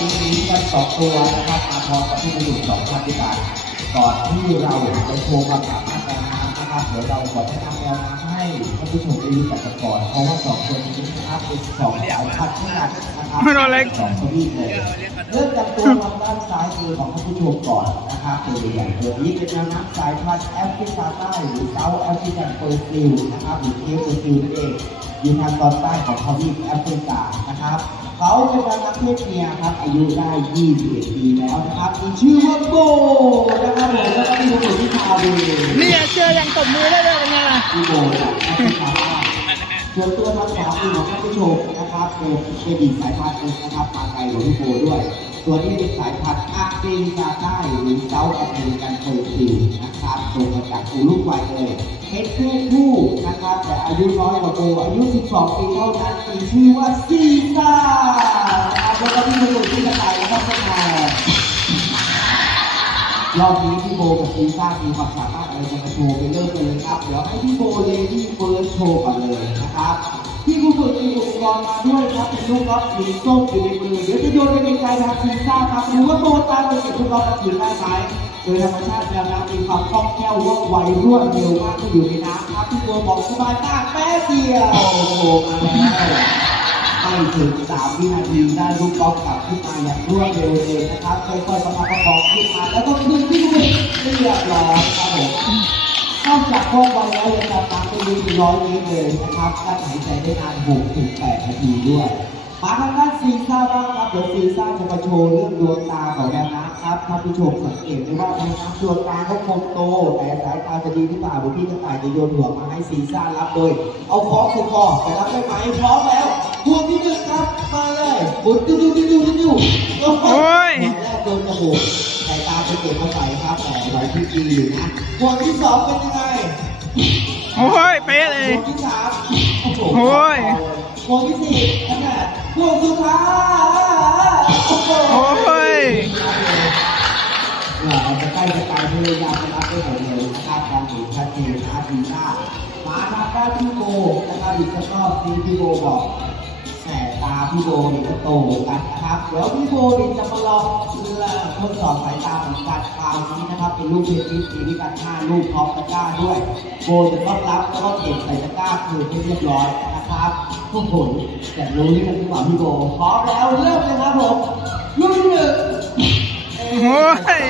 นี้กันสองตัวนะครับมาพร้อมกับผู้บรรลุสองท่านด้วยกันก่อนที่เราจะโชว์ความสามารถนน้ำนะครับเดี๋ยวเราขอแนะนำแนวน้ำให้ท่านผู้ชมได้รู้จักกันก่อนเพราะว่าสองตัวนี้นะครับเป็นสองสายพันธุ์ที่กันนะครับสองทวีปเลยเริ่มจากตัวลำด้านซ้ายมือของท่านผู้ชมก่อนนะครับตัวใหญ่ๆตัวนี้เป็นแนวน้ำสายพันธุ์แอฟริกาใต้หรือเซาท์แอฟริกันเปอร์ซิลนะครับหรือเคฟเปอร์ซิลนั่นเองอยู่ทางตอนใต้ของทวีปแอฟริกานะครับ เขาเป็นแนวน้ำเพศเมียครับ อายุได้ 21 ปีแล้วนะครับ มีชื่อว่าโบนะครับผมแล้วก็มีคนที่พาเวนี่เชื่อยังตบมือได้เลยเป็นไงล่ะพี่โบจากแอฟริกาใต้ส่วนตัวทางขวามือของท่านผู้ชมนะครับเป็นเป็นอีกสายพันธุ์หนึงนะครับมาไกลกว่าพี่โบด้วย ตัวนี้เป็นสายพันธุ์อาฟริกาใต้หรือเซาท์อเมริกันเฟอร์ซิลนะครับตรงมาจากอูรุกวัยเลยเพชรเพศผู้นะครับแต่อายุน้อยกว่าโบอายุ 12 ปีเท่านั้นมีชื่อว่าซีซ่า รอบนี้พี่โบกับซีซ่ามีความสามารถอะไรจะมาโชว์ไปเริ่มกันเลยครับเดี๋ยวให้พี่โบเลดี้เฟิร์สโชว์ก่อนเลยนะครับพี่ผู้ฝึกมีอุปกรณ์มาด้วยครับเป็นลูกกอล์ฟสีส้มอยู่ในมือเดี๋ยวจะโยนไปไกลๆทางซีซ่าครับหรือว่าโบตามไปเก็บลูกกอล์ฟกับถือได้ไหมโดยธรรมชาติแล้วนะมีความคล่องแคล่วว่องไวรวดเร็วมากที่อยู่ในน้ำครับพี่โบบอกสบายมากแป๊บเดียวโอ้โหมาแล้ว ไม่ถึง3วินาทีได้ลูกกอล์ฟกลับขึ้นมาอย่างรวดเร็วเลยนะครับค่อยๆประคับประคองขึ้นมาแล้วก็ขึ้นที่มือเรียบร้อยครับผมนอกจากว่องไวแล้วยังดำน้ำไปลึกร้อยเมตรเลยนะครับกั้นหายใจได้นาน6ถึง8นาทีด้วยมาทางด้านซีซ่าบ้างครับเดี๋ยวซีซ่าจะมาโชว์เรื่องดวงตาของแดนน้ำครับท่านผู้ชมสังเกตได้ว่าแดนน้ำดวงตาเขาคงโต แต่สายตาจะดีหรือเปล่าเดี๋ยวพี่จะต่ายจะโยนหัวมาให้ซีซ่ารับโดย เอาของคือคอไปรับได้ไหมพร้อมแล้ว บุดดูดูดูดูดูดูโอ้ยหัวแรกโดนจมูกสายตาจะเก็บมาใส่ครับแต่ไหวที่ดีอยู่นะหัวที่สองเป็นยังไงโอ้ยเป๊ะเลยวงที่สามโอ้โหโอ้ยวงที่สี่นั่นแหละวงสุดท้ายโอ้โหโอ้ยเราจะใกล้จะตายพยายามจะรับได้หมดเลยนะครับการถือชัดเจนนะทีหน้ามาทางด้านพี่โบนะครับอีกสักรอบที่พี่โบบอกแหมตา พี่โบนี่ก็โตกันนะครับเดี๋ยวพี่โบนี่จะมาลองทดสอบสายตาเหมือนกันคราวนี้นะครับเป็นลูกเทนนิสมีด้วยกันห้าลูกพร้อมตะกร้าด้วยโบจะต้องรับแล้วก็เก็บใส่ตะกร้าคืนให้เรียบร้อยนะครับทุกคนจะรู้ที่กันหรือเปล่าพี่โบพร้อมแล้วเริ่มเลยครับผมลูกที่หนึ่งโอ้ย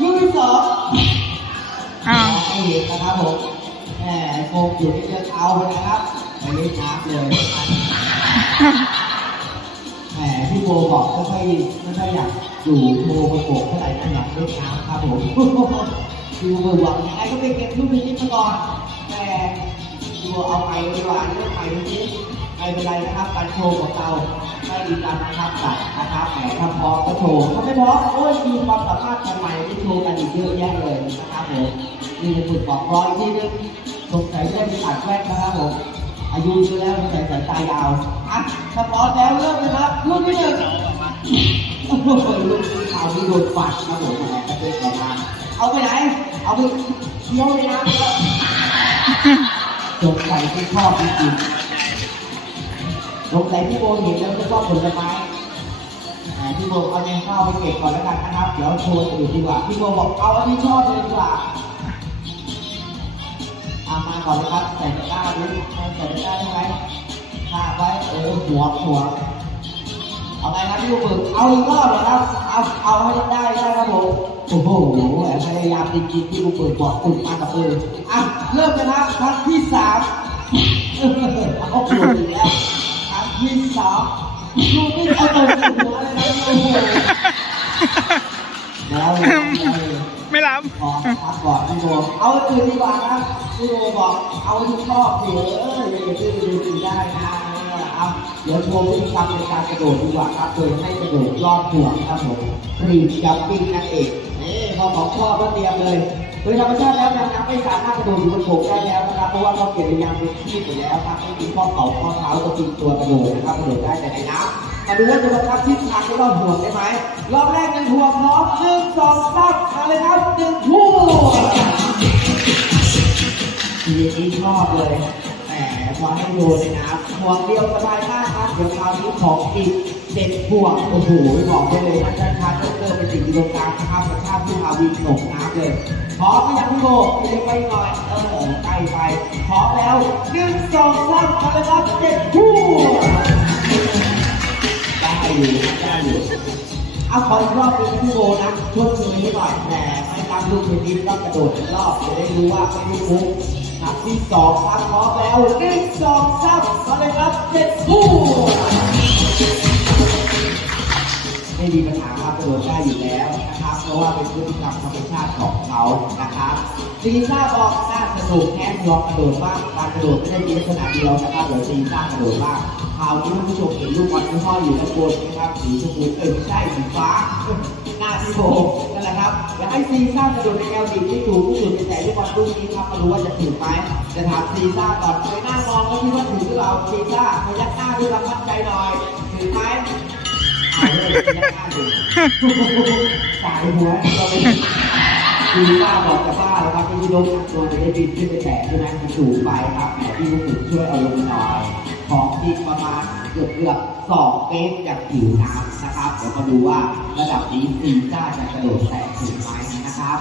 ลูกที่สองอ้าวให้เห็นนะครับผมแหมโฟมอยู่ที่เดินเอาไปนะครับไปเล่นน้ำเลย โบบอกไม่ค่อยไม่ค่อยอยากอยู่โบประกบเท่าไหร่นะอยากเล่นน้ำครับผมพี่โบบอกยังไงก็ไปเก็บลูกนี้มาก่อนแต่พี่โบเอาไปดีกว่าเรื่องไปนี้ไม่เป็นไรนะครับการโชว์ของเราไม่มีการนะครับตัดนะครับแหมถ้าพร้อมก็โชว์ถ้าไม่พร้อมโอ้ยมีความสามารถใหม่ที่โชว์กันอีกเยอะแยะเลยนะครับผมนี่เป็นฝึกบอกร้อยที่นึงสงสัยได้ไปตัดแว่นนะครับผม อายุเยอะแล้วสงสัยสายตายาวอะถ้าพร้อมแล้วเริ่มเลยครับรุ่นที่หนึ่งโอ้โหรุ่นที่ข่าวที่โดนฟันครับผมอะไรก็เป็นประมาณเอาไปไหน เอาไปเคี้ยวในน้ำแล้วสงสัยที่ชอบจริงๆสงสัยที่โบเห็นแล้วจะชอบผลไม้พี่โบเอาเงินเข้าไปเก็บก่อนแล้วกันนะครับ เดี๋ยวโชว์อื่นดีกว่า พี่โบบอกเอาอันที่ชอบเลยดีกว่า มาก่อนเลยครับใส่ตะกร้าดูใส่ตะกร้าใช่ไหมคาบไว้เออหัวหัวเอาไงครับพี่โบฝึกเอาอีกรอบเหรอครับ เอาเอาให้ได้ได้ครับผมโอ้โหพยายามจริงๆพี่โบฝึกบอกฝึกมากับมืออะเริ่มกันนะครับครั้งที่สามเออเอาปวดอีกแล้วครั้งที่สามลูกนี่เอาตัวหัวเลยนะโอ้โหแล้วเลย ไม่รับขอพักก่อนพี่โบเอาอื่นดีกว่าครับพี่โบบอกเอาที่ชอบเถอะอย่าไปซื้อดูสิได้นะเอาเดี๋ยวโชว์วิธีการในการกระโดดดีกว่าครับโดยให้กระโดดรอบห่วงครับผมรีบจับปิ้งนั่นเองนี่พอของชอบก็เตรียมเลยโดยธรรมชาติแล้วนางน้ำไม่สามารถกระโดดอยู่บนบกได้แล้วนะครับเพราะว่าเขาเก็บระยางเป็นที่ไปแล้วครับไม่มีข้อเข่าข้อเท้าก็ติดตัวกระโดดนะครับกระโดดได้แต่ในน้ำ มาดูว่าจะบังคับทิศทางในรอบห่วงได้ไหมรอบแรกหนึ่งห่วงพร้อมหนึ่งสองสามมาเลยครับหนึ่งห่วงทีนี้ชอบเลยแหมขอให้ดูเลยนะห่วงเดียวสบายมากครับเดี๋ยวคราวนี้ของอีกเจ็ดห่วงโอ้โหบอกได้เลยนะท่านทานต้องเติมเป็นสิ่งที่ตรงกลางนะครับกระชากที่มาวินหนกน้ำเลยพร้อมไหมยังพี่โบเรียกไปหน่อยเออใกล้ไปพร้อมแล้วหนึ่งสองสามกันเลยครับเจ็ดห่วง อยู่ได้อยู่เอาขออีกรอบหนึงนะพี่โบนะช่วยมือให้หน่อยแหมไม่ตามลูกเทนนิสต้องกระโดดอีกรอบจะได้รู้ว่าไม่ได้คุ้มนับที่สองครับพร้อมแล้วหนึ่งสองสามมาเลยครับเจ็ดห่ไม่มีปัญหาครับกระโดดได้อยู่แล้วนะครับ เพราะว่าเป็นพฤติกรรมธรรมชาติของเขานะครับซีซ่าบอกน่าสนุกแค่ยอมกระโดดบ้างการกระโดดไม่ได้มีลักษณะเดียวนะครับเดี๋ยวซีซ่ากระโดดบ้าง คราวนี้ท่านผู้ชมเห็นลูกบอลที่ห้อยอยู่ด้านบนนะครับสีชมพูเอ้ยไม่ใช่สีฟ้าหน้าที่โบนั่นแหละครับ และให้ซีซ่ากระโดดในแนวดิ่งที่ถูกที่สุดในแต่ลูกบอลลูกนี้ครับมาดูว่าจะถึงไหมจะถามซีซ่าก่อนไปหน้ามองแล้วคิดว่าถึงหรือเปล่าซีซ่าพยักหน้าด้วยความมั่นใจหน่อยถึงไหมสายหัวเราไปคือป้าบอกกับป้าแล้วครับที่ลงตัวจะได้บินขึ้นไปแตะใช่ไหมมันสูงไปครับแต่ที่ลูกหมุนช่วยเอาลงหน่อย ของจริงประมาณเกือบเกือบสองเมตรจากผิวน้ำนะครับเดี๋ยวมาดูว่าระดับนี้ซีซ่าจะกระโดดแตะถึงไหมนะครับ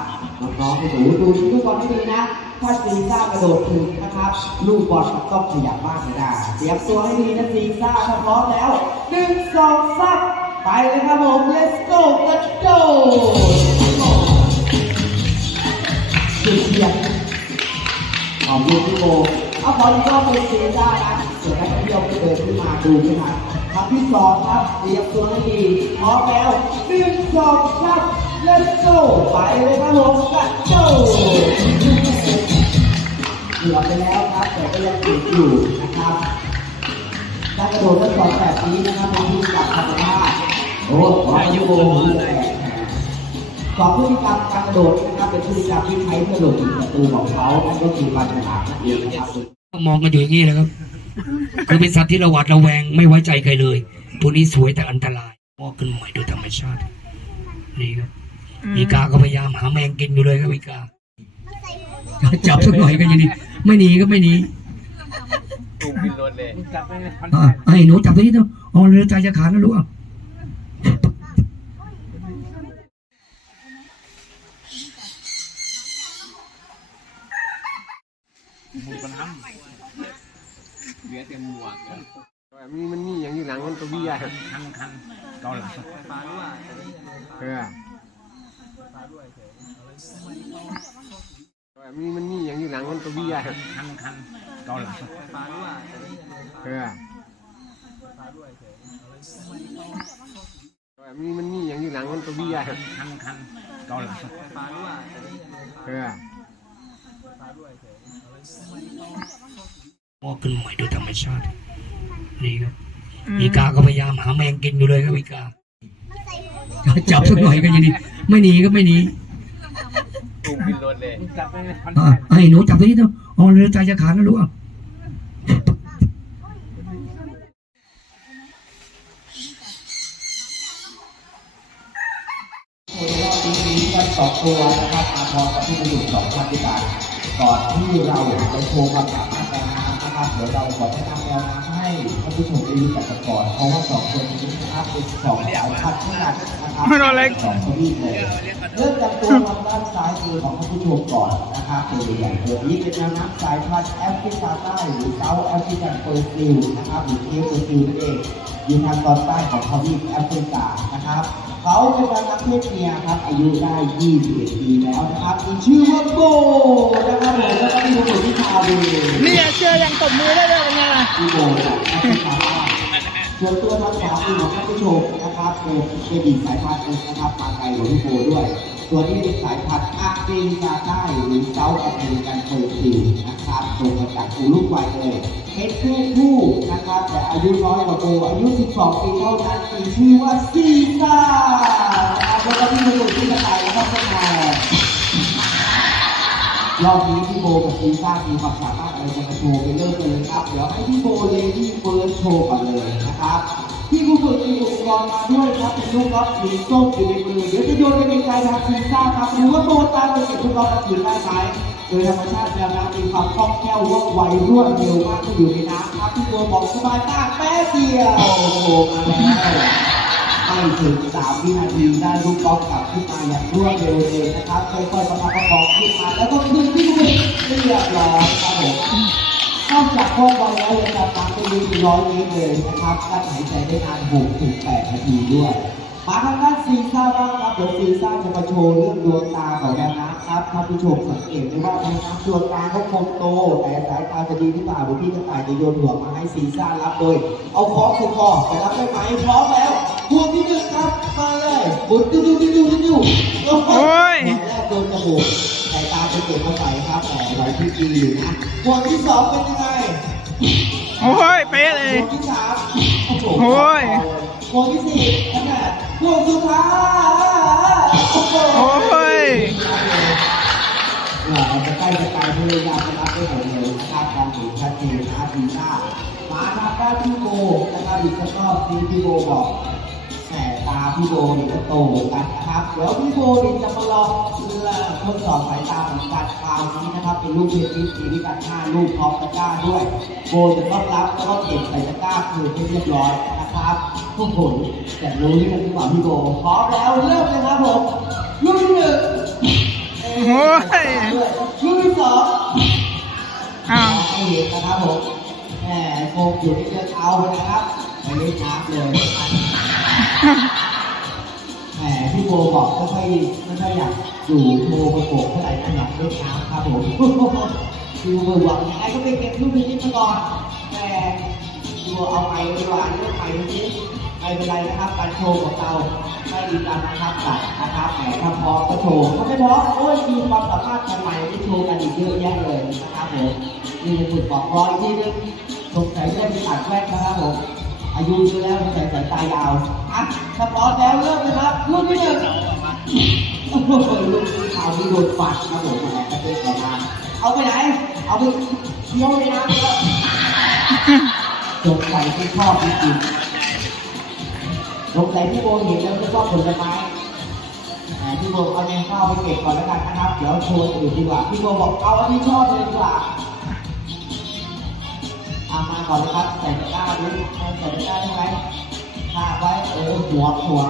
น้องๆไปดูดูทุกคนให้ดีนะถ้าซีซ่ากระโดดถึงนะครับ ลูกบอลมันต้องขยับบ้างไม่ได้เตรียมตัวให้ดีนะซีซ่าถ้าพร้อมแล้วหนึ่งสองสามไปเลยครับผม let's go let's go สุดเทียบขอบคุณพี่โบเอาพออีกรอบเป็นซีซ่านะส่วนนัก ท่องเก็เดินขึ้นมาดูขึ้นมาคำที่สองครับเตรียมตัวให้ดีพร้อมแล้วหนึ่งสองสาม let's go ไปเลยครับผม let's go เกือไปแล้วครับ แต่ก็ยังติดอยู่นะครับการกระโดดทั้งสองแบบนี้นะครับเป็นพฤติกรรมธรรมชาติโอ้ขออายุโอ้สองพฤติกรรมการกระโดดนะครับเป็นพฤติกรรมที่ใช้เพื่อหลบหนีศัตรูของเขานั่นก็คือปัญหานั่นเองนะครับมองกันอยู่อย่างนี้แหละครับ คือเป็นสัตว์ที่ระหวาดระแวงไม่ไว้ใจใครเลยพวกนี้สวยแต่อันตรายมอกขึ้นใหม่โดยธรรมชาติ นี่ครับอีกาก็พยายามหาแมงกินอยู่เลยครับอีกา จับสักหน่อยก็ยังดี ไม่หนีก็ไม่หนีถูกบินรถเลยอะไอ้หนูจับตัวนี้เถอะอ๋อเรือใจจะขาดแล้วลูกอะ เหลือแต่หมวกอะมีมันมีอย่างอยู่หลังมันตัวพี่ใหญ่คันคันเกาหลังเออมีมันมีอย่างอยู่หลังมันตัวพี่ใหญ่คันคันเกาหลังเออมีมันมีอย่างอยู่หลังมันตัวพี่ใหญ่คันคันเกาหลังเออ มอกขึ้นใหม่โดยธรรมชาติ นี่ครับอีกาก็พยายามหาแมงกินอยู่เลยครับอีกาจับสักหน่อยก็ยังดีไม่หนีก็ไม่หนีถูกบินรถเลยอะไอ้หนูจับตัวนี้เถอะอ๋อเรือใจจะขาดแล้วลูกอะคนรอบนี้มีกันสองตัวนะครับมาพร้อมกับที่มาอยู่สองพันด้วยกันก่อนที่เราจะโชว์ความสามารถแปล น้ำนะครับเดี๋ยวเราขอแนะนำแนวน้ำให้ท่านผู้ชมได้รู้จักกันก่อนเพราะว่าสองตัวนี้นะครับเป็นสองสายพันธุ์ขนาดนะครับไม่รู้เล็ก สองทวีปเลยเริ่มจากตัวทางด้านซ้ายมือของท่านผู้ชมก่อนนะครับตัวใหญ่ๆตัวนี้เป็นแนวน้ำสายพันธุ์แอฟริกาใต้หรือเซาท์แอฟริกันเปอร์ซิลนะครับหรือเคปเปอร์ซิลนั่นเอง อยู่ทางตอนใต้ของทวีปแอฟริกานะครับ เขาเป็นการนักเพศเมียครับ อายุได้ 21 ปีแล้วนะครับมีชื่อว่าโบนะครับผมแล้วก็มีคนที่ชาวดีเนี่ยเชื่อยังตบมือได้เลยเป็นไงล่ะพี่โบจากแอฟริกาใต้ส่วนตัวทางขวามือของท่านผู้ชมนะครับเป็นเป็นอีกสายพันธุ์หนึงนะครับมาไกลกว่าพี่โบด้วย ตัวนี้เป็นสายพันธุ์แอฟริกาใต้หรือเซาท์แอฟริกันเฟอร์ซิลนะครับตรงมาจากอูรุกวัยเลยเป็นเพศผู้นะครับ แต่อายุน้อยกว่าโบอายุ 12 ปีเท่านั้นมีชื่อว่าซีซ่านะครับแล้วก็ที่มาดูที่กระต่ายแล้วก็เป็นแมรอบนี้พี่โบกับซีซ่ามีความสามารถอะไรจะมาโชว์ไปเริ่มกันเลยครับ เดี๋ยวให้พี่โบเลดี้เฟิร์สโชว์ก่อนเลยนะครับ พี่ผู้ฝึกมีอุปกรณ์มาด้วยครับเป็นลูกกอล์ฟสีส้มอยู่ในมือเดี๋ยวจะโยนไปไกลๆนะครับซีซ่าครับหรู้ว่าโบตามไปเก็บลูกกอล์ฟมาถือได้ไหมโดยธรรมชาติแล้วนะมีความคล่องแคล่วว่องไวรวดเร็วมากที่อยู่ในน้ำครับพี่โบบอกสบายมาแป๊บเดียวโอ้โหมาแล้วไม่ถึงสามวินาทีได้ลูกกอล์ฟกลับขึ้นมาอย่างรวดเร็วเลยนะครับค่อยๆประคับประคองขึ้นมาแล้วก็ขึ้นที่มือเรียบร้อยครับผม นอกจากว่องไวแล้วยังดำน้ำไปลึกร้อยเมตรเลยนะครับกั้นหายใจได้นาน6ถึง8นาทีด้วย มาทางด้านซีซ่าบ้างครับเดี๋ยวซีซ่าจะมาโชว์เรื่องดวงตาของแมวน้ำครับท่านผู้ชมสังเกตได้ว่าแมวน้ำดวงตาเขาคงโต แต่สายตาจะดีหรือเปล่าพี่จะต่ายจะโยนหัวมาให้ซีซ่ารับโดย เอาคอใส่คอจะรับได้ไหมพร้อมแล้วหัวที่หนึ่งครับมาเลยบุดดูดูดูดูดูดูลงไปโอ้ยแรกโดนจมูก สายตาจะเก็บมาใส่ครับแต่ไว้ที่ดีอยู่นะหัวที่สองเป็นยังไงโอ้ยเป๊ะเลยหัวที่สามโอ้โหโอ้ยหัวที่สี่นั่นแหละหัวสุดท้ายโอ้โหโอ้ยเราจะใกล้จะตายพยายามจะรับได้หมดเลยนะครับการถึงชัดเจนนะทีหน้ามาทางด้านพี่โบนะครับอีกสักรอบที่พี่โบบอกแหมตาพี่โบนี่ก็โตนกันนะครับเดี๋ยวพี่โบนี่จะมาลอง ทดสอบสายตาเหมือนกันคราวนี้นะครับเป็นลูกเทนนิสมีด้วยกันห้าลูกพร้อมตะกร้าด้วยโบจะต้องรับแล้วก็เก็บใส่ตะกร้าคืนให้เรียบร้อยนะครับทุกคนแต่รู้เรื่องหรือเปล่าพี่โบพร้อมแล้วเริ่มเลยครับผมลูกที่หนึ่งโอ้ยลูกที่สองอ้าวให้เห็นนะครับผมแหมโฟกอยู่ที่จะเอาไปนะครับไปเล่นน้ำเลยแหมพี่ โบบอกไม่ค่อยไม่ค่อยอยากอยู่โมประกบเท่าไหร่นะอยากเล่นน้ำครับผมพี่โบบอกยังไงก็ไปเก็บลูกนี้มาก่อนแต่พี่โบเอาไปดีกว่าเรื่องไปนี้ไม่เป็นไรนะครับการโชว์ของเราไม่มีการบังคับตัดนะครับแหมถ้าพร้อมก็โชว์ถ้าไม่พร้อมโอ้ยมีความสามารถใหม่ที่โชว์กันอีกเยอะแยะเลยนะครับผมนี่ฝึกบอกร้อยที่นึงสงสัยได้ไปตัดแว่นนะครับผม อายุเยอะแล้วสงสัยสายตายาวอะถ้าพร้อมแล้วเริ่มเลยครับลูกที่หนึ่งโอ้โหลูกข่าวที่โดนปัดครับผมแหมกระเด็นออกมาเอาไปไหน เอาไปเคี้ยวในน้ำแล้วสงสัยที่ชอบจริงๆสงสัยที่โบเห็นแล้วไม่ชอบผลไม้พี่โบเอาแมงข้าวไปเก็บก่อนแล้วกันนะครับ เดี๋ยวโชว์อื่นดีกว่า พี่โบบอกเอาอันที่ชอบเลยดีกว่า อามาก่อนเลยครับใส่ตะกร้าด้วยใส่ตะกร้าได้ไหมคาไว้เออหัวหัว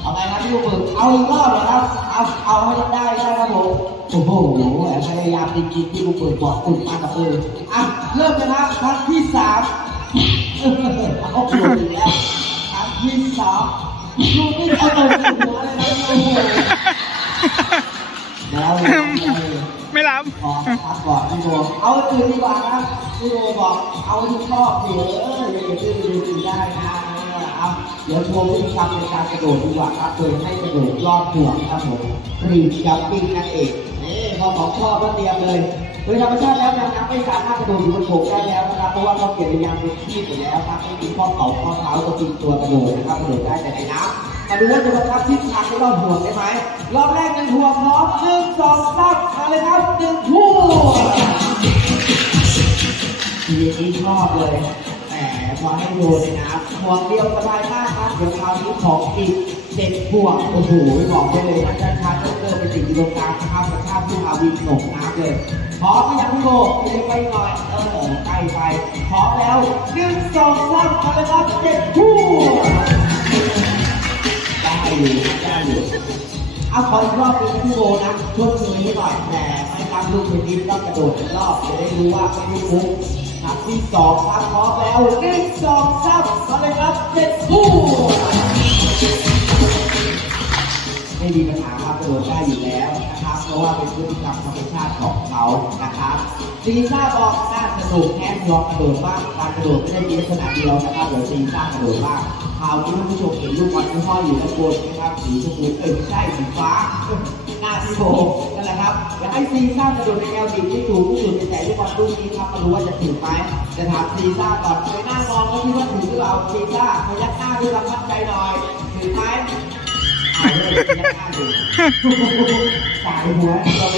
เอาไงครับพี่ลูกมือเอาอีกรอบเหรอครับ เอาเอาให้ได้ได้ครับผมโอ้โหแหมพยายามจริงๆที่ลูกมือบอกอุ่นมากับมืออะเริ่มกันครับครั้งที่สามเอาปวดอีกแล้วครั้งที่สองลูกนี่เอาตกหัวเลยนะโอ้โหแล้วเลย ไม่รับขอพักก่อนพี่โบเอาอื่นดีกว่าครับพี่โบบอกเอาที่ชอบเอออย่าอย่าดื้อดื้อได้นะเอาเดี๋ยวโชว์วิธีทำในการกระโดดดีกว่าครับโดยให้กระโดดรอบห่วงครับผมรีจับปิ้งนั่นเอง นี่พอของชอบก็เตรียมเลยโดยธรรมชาติแล้วนางน้ำไม่สามารถกระโดดอยู่บนบกได้แล้วนะครับ เพราะว่าเขาเปลี่ยนเป็นยางเป็นที่ไปแล้วครับไม่มีข้อเข่าข้อเท้าก็ติดตัวกระโดดนะครับกระโดดได้แต่ในน้ำมาดูว่าจะบังคับทิศทางให้รอบห่วงได้ไหมรอบแรกหนึ่งห่วงพร้อมหนึ่งสองสามมาเลยครับหนึ่งห่วงทีนี้ชอบเลย แต่พอให้โยนเลยนะห่วเดียวสบายมากครับเดี๋ยวคราวนี้ของอีกเจ็ดห่วงโอ้โหบอกได้เลยนะชาชาเจ้าเกินเป็นสิ่งที่โลกาข้ามกระชากที่มาวินหนกน้ำเลยพร้อมไหมยังพี่โบไปเลยไปหน่อยเออใกล้ไปพร้อมแล้วหนึ่งสองสามมาเลยครับเจ็ดห่วงได้อยู่ได้อยู่เอาขออีกรอบหนึงนพี่โบนะช่วยมือให้หน่อยแต่ไม่ตามลูกเป็นดินต้องกระโดดอีกรอบจะได้รู้ว่าไม่ได้คุ้ม นับที่สองครับพร้อมแล้วหนึ่งสองสามมาเลยครับเจ็ดคู่ไม่มีปัญหาครับกระโดดได้อยู่แล้วนะครับ เพราะว่าเป็นพฤติกรรมธรรมชาติของเขานะครับซีซ่าบอกน่าสนุกแค่ลองกระโดดบ้างการกระโดดไม่ได้มีลักษณะเดียวนะครับเดี๋ยวซีซ่ากระโดดบ้างคราวนี้ท่านผู้ชมเห็นลูกบอลที่ห้อยอยู่ด้านบนนะครับสีชมพูเอ้ยไม่ใช่สีฟ้า น้าพี่โบนั่นแหละครับอยากให้ซีซ่ากระโดดในแนวดิ่งที่ถูกที่สุดในแต่ลูกบอลลูกนี้ครับมาดูว่าจะถึงไหมจะถามซีซ่าก่อนไปหน้ามองแล้วคิดว่าถึงหรือเปล่าซีซ่าพยักหน้าด้วยความมั่นใจหน่อยถึงไหมเอาเลยยักหน้าดูสายหัวเราไป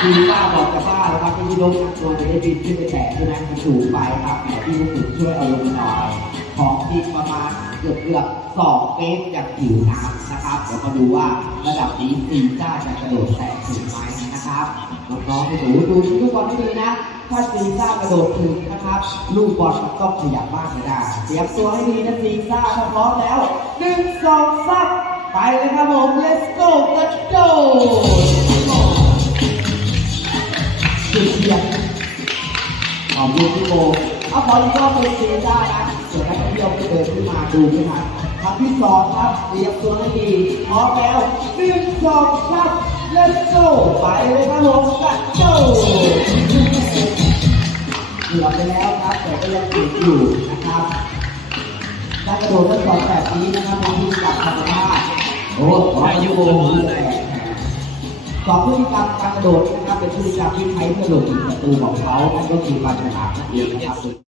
ซีซ่าบอกจะบ้าแล้วครับที่ลงตัวจะได้บินขึ้นไปแตะใช่ไหมมันสูงไปครับแต่พี่ลูกฝึกช่วยเอาลงหน่อยของจริงประมาณ เกือบเกือบสองเมตรจากผิวน้ำนะครับ เดี๋ยวมาดูว่าระดับนี้ซีซ่าจะกระโดดแตะถึงไหมนะครับน้องๆหนูดูลูกบอลให้ดีนะ ถ้าซีซ่ากระโดดถึงนะครับ ลูกบอลมันต้องขยับมากไม่ได้เตรียมตัวให้ดีนะซีซ่าถ้าพร้อมแล้วหนึ่งสองสามไปเลยครับผม let's go let's go เชียร์ขอบคุณพี่โบ เอาขออีกรอบเป็นซีซ่านะส่วนนักท่องเที่ยวที่เดินขึ้นมาดูขึ้นมาคำที่สองครับเรียมตัวให้ดีพร้อมแล้วหนึ่งสองสาม let's go ไปเลยครับผม let's go เหลือไปแล้วครับแต่ก็ยังติดอยู่นะครับการกระโดดทั้งสองแบบนี้นะครับเป็นพฤติกธรรมชาติโอ้ขอให้ยุโรเลยสองพฤติกรรมการกระโดดนะครับเป็นพฤติกรรมที่ใช้เพื่อหลบหนีศัตรูของเขานั่นก็คือปัญหานั่นเองนะครับ